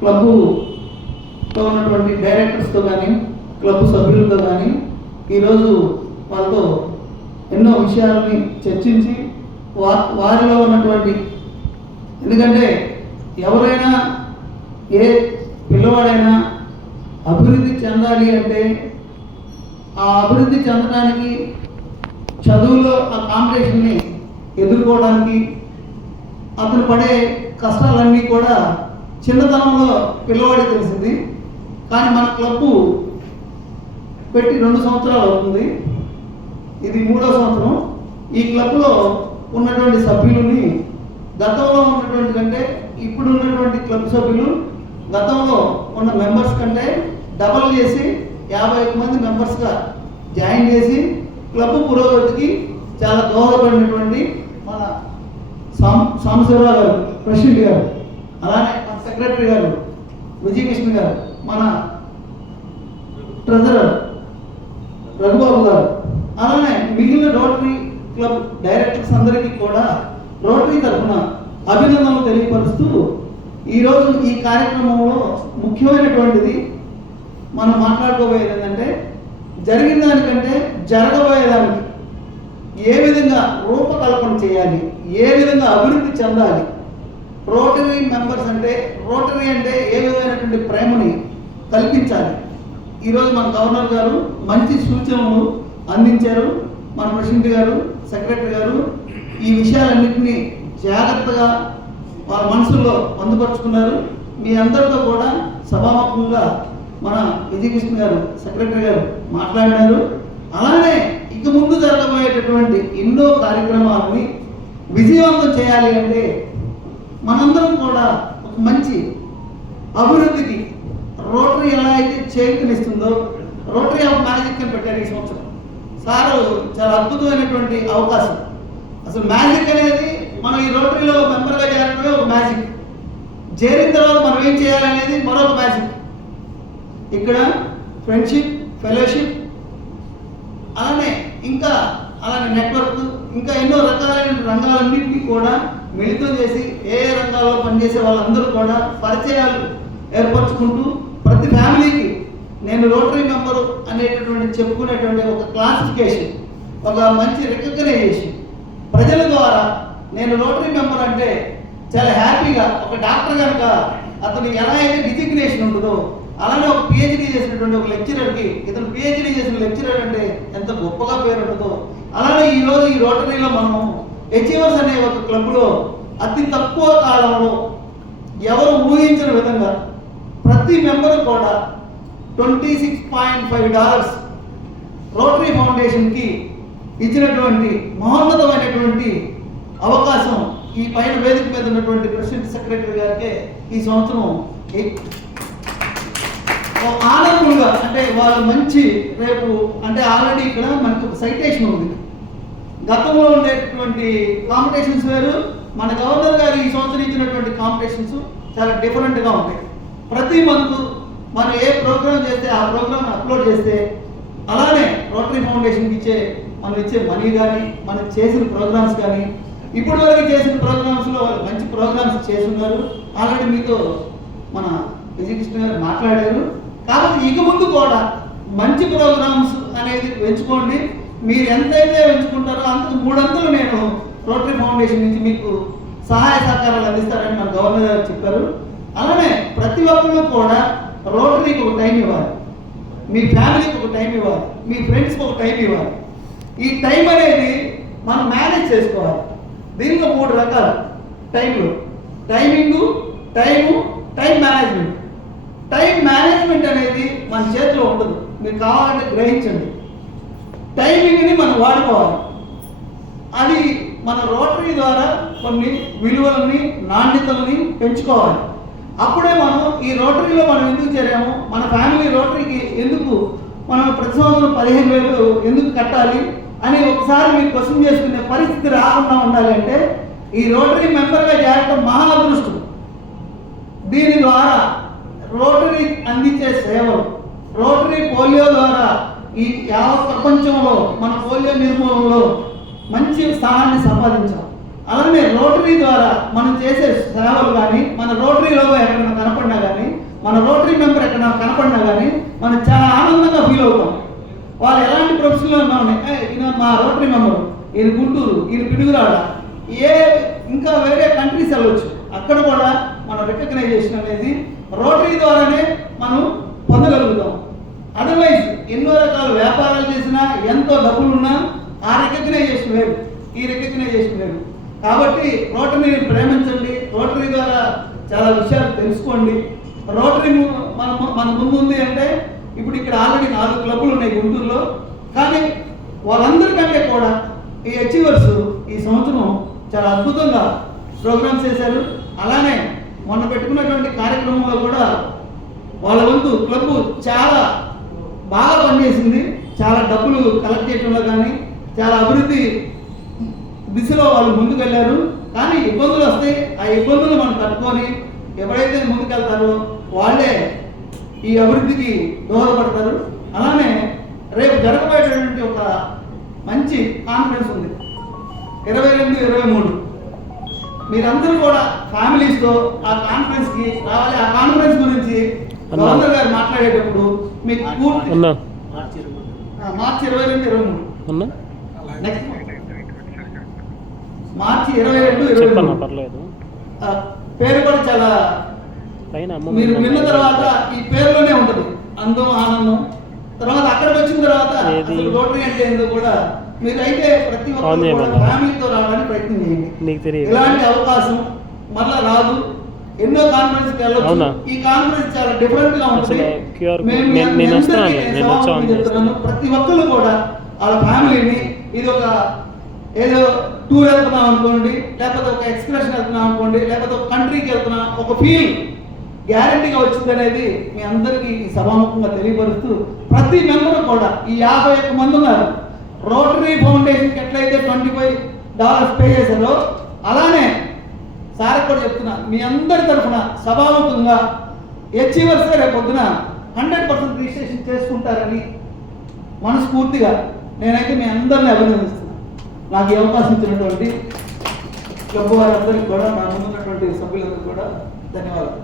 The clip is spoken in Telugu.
క్లబ్తో ఉన్నటువంటి డైరెక్టర్స్తో కానీ క్లబ్ సభ్యులతో కానీ ఈరోజు వాళ్ళతో ఎన్నో విషయాలని చర్చించి వారిలో ఉన్నటువంటి, ఎందుకంటే ఎవరైనా ఏ పిల్లవాడైనా అభివృద్ధి చెందాలి అంటే ఆ అభివృద్ధి చెందడానికి చదువులో ఆ కాంపిటీషన్ని ఎదుర్కోవడానికి అతను పడే కష్టాలన్నీ కూడా చిన్నతనంలో పిల్లవాడికి తెలిసింది. కానీ మన క్లబ్బు పెట్టి 2 సంవత్సరాలు అవుతుంది, ఇది 3వ సంవత్సరం. ఈ క్లబ్లో ఉన్నటువంటి సభ్యులని గతంలో ఉన్నటువంటి కంటే ఇప్పుడు ఉన్నటువంటి క్లబ్ సభ్యులు గతంలో ఉన్న మెంబర్స్ కంటే డబల్ చేసి 51 మంది మెంబర్స్గా జాయిన్ చేసి క్లబ్ పురోగతికి చాలా దోహదపడినటువంటి మన సాంబశివరావు గారు ప్రెసిడెంట్ గారు, అలానే మన సెక్రటరీ గారు విజయకృష్ణ గారు, మన ట్రెజరర్ రఘుబాబు గారు, అలానే మిగిలిన రోటరీ క్లబ్ డైరెక్టర్స్ అందరికీ కూడా రోటరీ తరఫున అభినందనలు తెలియపరుస్తూ ఈరోజు ఈ కార్యక్రమంలో ముఖ్యమైనటువంటిది మనం మాట్లాడుకోబోయేది ఏంటంటే జరిగిన దానికంటే జరగబోయేదానికి ఏ విధంగా రూపకల్పన చేయాలి, ఏ విధంగా అభివృద్ధి చెందాలి, రోటరీ మెంబర్స్ అంటే రోటరీ అంటే ఏ విధమైనటువంటి ప్రేమని కల్పించాలి. ఈరోజు మన గవర్నర్ గారు మంచి సూచనలు అందించారు. మన ప్రెసిడెంట్ గారు, సెక్రటరీ గారు ఈ విషయాలన్నింటినీ జాగ్రత్తగా వాళ్ళ మనసుల్లో పొందుపరుచుకున్నారు. మీ అందరితో కూడా సభాముఖంగా మన విజయకృష్ణ గారు సెక్రటరీ గారు మాట్లాడినారు. అలానే ఇక ముందు జరగబోయేటటువంటి ఎన్నో కార్యక్రమాలని విజయవంతం చేయాలి అంటే మనందరం కూడా ఒక మంచి అభివృద్ధికి రోటరీ ఎలా అయితే చేయూతనిస్తుందో రోటరీ ఆఫ్ మ్యాజిక్ అని పెట్టారు ఈ సంవత్సరం. సారు చాలా అద్భుతమైనటువంటి అవకాశం. అసలు మ్యాజిక్ అనేది మనం ఈ రోటరీలో మెంబర్గా చేరడమే ఒక మ్యాజిక్. చేరిన తర్వాత మనం ఏం చేయాలనేది మరొక మ్యాజిక్. ఇక్కడ ఫ్రెండ్షిప్, ఫెలోషిప్, అలానే నెట్వర్క్, ఇంకా ఎన్నో రకాలైన రంగాలన్నింటినీ కూడా మిళితం చేసి ఏ రంగాల్లో పనిచేసే వాళ్ళందరూ కూడా పరిచయాలు ఏర్పరచుకుంటూ ప్రతి ఫ్యామిలీకి నేను రోటరీ మెంబరు అనేటటువంటి చెప్పుకునేటువంటి ఒక క్లాసిఫికేషన్, ఒక మంచి రికగ్నైజేషన్ ప్రజల ద్వారా నేను రోటరీ మెంబర్ అంటే చాలా హ్యాపీగా ఒక డాక్టర్ కనుక అతను ఎలా అయితే డిజిగ్నేషన్ ఉంటుందో అలానే ఒక పిహెచ్డీ చేసినటువంటి ఒక లెక్చరర్కి ఇతను పిహెచ్డీ చేసిన లెక్చరర్ అంటే ఎంత గొప్పగా పేరు ఉంటుందో అలానే ఈరోజు ఈ రోటరీలో మనము అచీవర్స్ అనే ఒక క్లబ్లో అతి తక్కువ కాలంలో ఎవరు ఊహించిన విధంగా ప్రతి మెంబరు కూడా $26.5 రోటరీ ఫౌండేషన్కి ఇచ్చినటువంటి మహోన్నతమైనటువంటి అవకాశం ఈ పైన వేదిక మీద ఉన్నటువంటి ప్రెసిడెంట్ సెక్రటరీ గారికి ఈ సంవత్సరం ఆనందంగా, అంటే వాళ్ళు మంచి రేపు అంటే ఆల్రెడీ ఇక్కడ మనకు ఒక సైటేషన్ ఉంది. గతంలో ఉండేటటువంటి కాంపిటీషన్స్ వేరు, మన గవర్నర్ గారు ఈ సంవత్సరం ఇచ్చినటువంటి కాంపిటీషన్స్ చాలా డిఫరెంట్గా ఉంటాయి. ప్రతి మంత్ మనం ఏ ప్రోగ్రామ్ చేస్తే ఆ ప్రోగ్రామ్ అప్లోడ్ చేస్తే అలానే రోటరీ ఫౌండేషన్కి మనం ఇచ్చే మనీ కానీ మనం చేసిన ప్రోగ్రామ్స్ కానీ ఇప్పటి వరకు చేసిన ప్రోగ్రామ్స్లో వాళ్ళు మంచి ప్రోగ్రామ్స్ చేస్తున్నారు. ఆల్రెడీ మీతో మన విజయకృష్ణ గారు మాట్లాడారు. కాబట్టి ఇక ముందు కూడా మంచి ప్రోగ్రామ్స్ అనేది పెంచుకోండి. మీరు ఎంతైతే పెంచుకుంటారో అంతకు 3 అంతలు నేను రోటరీ ఫౌండేషన్ నుంచి మీకు సహాయ సహకారాలు అందిస్తారని మన గవర్నర్ గారు చెప్పారు. అలానే ప్రతి ఒక్కరు కూడా రోటరీకి ఒక టైం ఇవ్వాలి, మీ ఫ్యామిలీకి ఒక టైం ఇవ్వాలి, మీ ఫ్రెండ్స్కి ఒక టైం ఇవ్వాలి. ఈ టైం అనేది మనం మేనేజ్ చేసుకోవాలి. దీనిలో 3 రకాలు టైంలు: timing, time management. Time management అనేది మన చేతిలో ఉండదు, మీరు కావాలంటే గ్రహించండి. టైమింగ్ని మనం వాడుకోవాలి. అది మన రోటరీ ద్వారా కొన్ని విలువలని, నాణ్యతలని పెంచుకోవాలి. అప్పుడే మనం ఈ రోటరీలో మనం ఎందుకు చేరాము, మన ఫ్యామిలీ రోటరీకి ఎందుకు మనం ప్రతి సంవత్సరం 15,000 ఎందుకు కట్టాలి అని ఒకసారి మీరు క్వశ్చన్ చేసుకునే పరిస్థితి రాకుండా ఉండాలి అంటే ఈ రోటరీ మెంబర్గా చేరడం మహా అదృష్టం. దీని ద్వారా రోటరీ అందించే సేవలు, రోటరీ పోలియో ద్వారా ఈ యావత్ ప్రపంచంలో మన పోలియో నిర్మూలనలో మంచి స్థానాన్ని సంపాదించాం. అలానే రోటరీ ద్వారా మనం చేసే సేవలు కానీ మన రోటరీ లోగో ఎక్కడైనా కనపడినా కానీ మనం చాలా ఆనందంగా ఫీల్ అవుతాం. వాళ్ళు ఎలాంటి ప్రొఫెషన్లో ఉన్నామని, ఈయన మా రోటరీ మెంబరు, ఈయన గుంటూరు, ఈయన పిడుగురాడ, ఇంకా వేరే కంట్రీస్ వెళ్ళొచ్చు, అక్కడ కూడా మన రికగ్నైజేషన్ అనేది రోటరీ ద్వారానే మనం పొందగలుగుతాం. అదర్వైజ్ ఎన్నో రకాల వ్యాపారాలు చేసినా, ఎంతో డబ్బులున్నా ఆ రికగ్నైజేషన్ వేరు, ఈ రికగ్నైజేషన్ వేరు. కాబట్టి రోటరీని ప్రేమించండి, రోటరీ ద్వారా చాలా విషయాలు తెలుసుకోండి. రోటరీ మన ముందు ఉంది అంటే, ఇప్పుడు ఇక్కడ ఆల్రెడీ 4 క్లబ్బులు ఉన్నాయి గుంటూరులో, కానీ వాళ్ళందరికంటే కూడా ఈ అచీవర్స్ ఈ సంవత్సరం చాలా అద్భుతంగా ప్రోగ్రామ్స్ చేశారు. అలానే మొన్న పెట్టుకున్నటువంటి కార్యక్రమంలో కూడా వాళ్ళ వంతు క్లబ్ చాలా బాగా పనిచేసింది. చాలా డబ్బులు కలెక్ట్ చేయడంలో కానీ చాలా అభివృద్ధి దిశలో వాళ్ళు ముందుకు వెళ్ళారు. కానీ ఇబ్బందులు వస్తాయి, ఆ ఇబ్బందులు మనం తట్టుకొని ఎవరైతే ముందుకెళ్తారో వాళ్ళే ఈ అభివృద్ధికి దోహదపడతారు. అలానే రేపు జరగబోయేటటువంటి ఒక మంచి కాన్ఫరెన్స్ ఉంది 22-23. మీరందరూ కూడా ఫ్యామిలీస్తో ఆ కాన్ఫరెన్స్కి రావాలి. ఆ కాన్ఫరెన్స్ గురించి గవర్నర్ గారు మాట్లాడేటప్పుడు మీకు పూర్తి మార్చి 22-23 నెక్స్ట్ మార్చి 22-23 పేరు కూడా చాలా మీరు విన్న తర్వాత ఈ పేరులోనే ఉంటుంది అందం, ఆనందం. తర్వాత అక్కడికి వచ్చిన తర్వాత అసలు రోటరీ అంటే ఏందో కూడా మీరు అయితే ప్రతి ఒక్కరు ఫ్యామిలీతో రావడానికి ప్రయత్నం చేయండి. ఇలాంటి అవకాశం మళ్ళా రాదు. ఎన్నో కాన్ఫరెన్స్ వెళ్ళొచ్చు. ఈ కాన్ఫరెన్స్ చాలా డిఫరెంట్ గా ఉంటుంది. చెప్తున్నాను, ప్రతి ఒక్కరు కూడా వాళ్ళ ఫ్యామిలీని ఇది ఒక ఏదో టూర్ వెళ్తున్నాం అనుకోండి, లేకపోతే ఒక ఎక్స్కర్షన్ వెళ్తున్నాం అనుకోండి, లేకపోతే ఒక కంట్రీకి వెళ్తున్నాం, ఒక ఫీల్ గ్యారంటీగా వచ్చింది అనేది మీ అందరికీ సభాముఖంగా తెలియపరుస్తూ, ప్రతి మెంబరు కూడా ఈ 51 మంది ఉన్నారు. రోటరీ ఫౌండేషన్కి ఎట్లయితే $25 పే చేశారో అలానే సార్ కూడా చెప్తున్నా, మీ అందరి తరఫున సభాముఖంగా అచీవర్స్ రేపు పొద్దున 100% రిజిస్ట్రేషన్ చేసుకుంటారని మనస్ఫూర్తిగా నేనైతే మీ అందరినీ అభినందిస్తున్నాను. నాకు ఈ అవకాశం ఇచ్చినటువంటి క్లబ్ వారందరికీ కూడా, నా ముందున్నటువంటి సభ్యులందరికీ కూడా ధన్యవాదాలు.